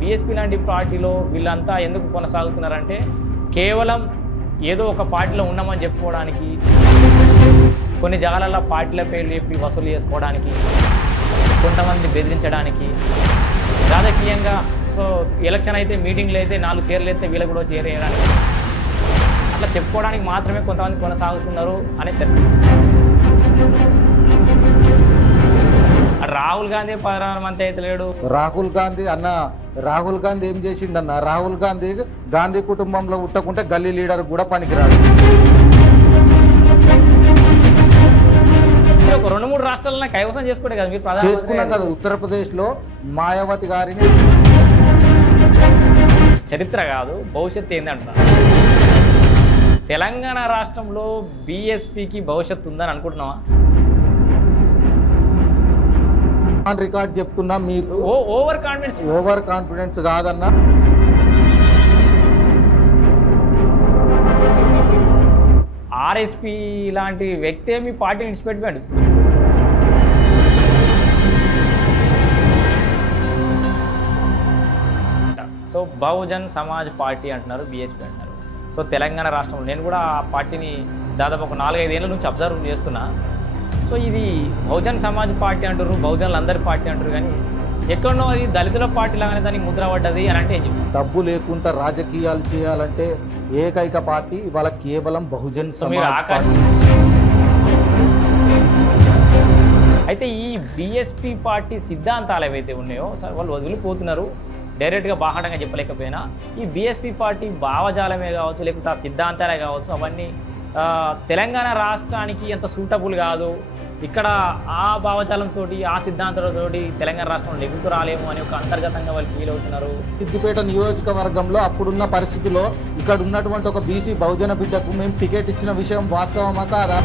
BSP లాంటి పార్టీలో వీళ్ళంతా ఎందుకు కొనసాగుతున్నారంటే కేవలం ఏదో ఒక పార్టీలో ఉన్నామని చెప్పుకోవడానికి కొన్ని జాగాలలో పార్టీల పేర్లు చెప్పి వసూలు చేసుకోవడానికి కొంతమంది బెదిరించడానికి రాజకీయంగా సో ఎలక్షన్ అయితే మీటింగ్లు అయితే నాలుగు చీరలు అయితే వీళ్ళు కూడా చేరేయడానికి అట్లా చెప్పుకోవడానికి మాత్రమే కొంతమంది కొనసాగుతున్నారు అనే చర్చ గాంధీ ప్రధానమంత్రి అయితే లేడు. రాహుల్ గాంధీ అన్న రాహుల్ గాంధీ ఏం చేసిండన్న? రాహుల్ గాంధీ గాంధీ కుటుంబంలో ఉట్టకుంటే గల్లీ లీడర్ కూడా పనికిరాడు. ఒక రెండు మూడు రాష్ట్రాలను కైవసం చేసుకుంటే కదా మీరు చేసుకున్నాం కదా ఉత్తరప్రదేశ్లో మాయావతి గారిని. చరిత్ర కాదు భవిష్యత్తు ఏంది అంటున్నా తెలంగాణ రాష్ట్రంలో బీఎస్పీకి భవిష్యత్తు ఉందని అనుకుంటున్నావా? ఆన్ రికార్డ్ చెప్తున్నా మీకు. Over confidence. ఓవర్ కాన్ఫిడెన్స్ కాదన్న. ఆర్ఎస్పీ లాంటి వ్యక్తే మీ పార్టీని విడిచిపెట్టిపోయాడు సో బహుజన్ సమాజ్ పార్టీ అంటున్నారు బీఎస్పీ అంటున్నారు. సో తెలంగాణ రాష్ట్రంలో నేను కూడా ఆ పార్టీని దాదాపు ఒక నాలుగైదేళ్ళ నుంచి అబ్జర్వ్ చేస్తున్నా. సో ఇది బహుజన్ సమాజ్ పార్టీ అంటారు బహుజనులు అందరి పార్టీ అంటారు కానీ ఎక్కడనో అది దళితుల పార్టీ లాగానే దానికి ముద్ర పడ్డది అని అంటే డబ్బు లేకుండా రాజకీయాలు చేయాలంటే ఏకైక పార్టీ ఇవాళ కేవలం బహుజన్ సమాజ్ పార్టీ. అయితే ఈ బీఎస్పీ పార్టీ సిద్ధాంతాలు ఏవైతే ఉన్నాయో సరే వాళ్ళు వదిలిపోతున్నారు డైరెక్ట్గా బాహాటంగా చెప్పలేకపోయినా ఈ బీఎస్పీ పార్టీ భావజాలమే కావచ్చు లేకపోతే ఆ సిద్ధాంతాలే కావచ్చు అవన్నీ తెలంగాణ రాష్ట్రానికి ఎంత సూటబుల్ కాదు. ఇక్కడ ఆ భావజాలంతో ఆ సిద్ధాంతాలతో తెలంగాణ రాష్ట్రం నెగ్గుకు రాలేము అని ఒక అంతర్గతంగా వాళ్ళు ఫీల్ అవుతున్నారు. సిద్దిపేట నియోజకవర్గంలో అప్పుడున్న పరిస్థితిలో ఇక్కడ ఉన్నటువంటి ఒక బీసీ బహుజన బిడ్డకు మేము టికెట్ ఇచ్చిన విషయం వాస్తవమా కాదా?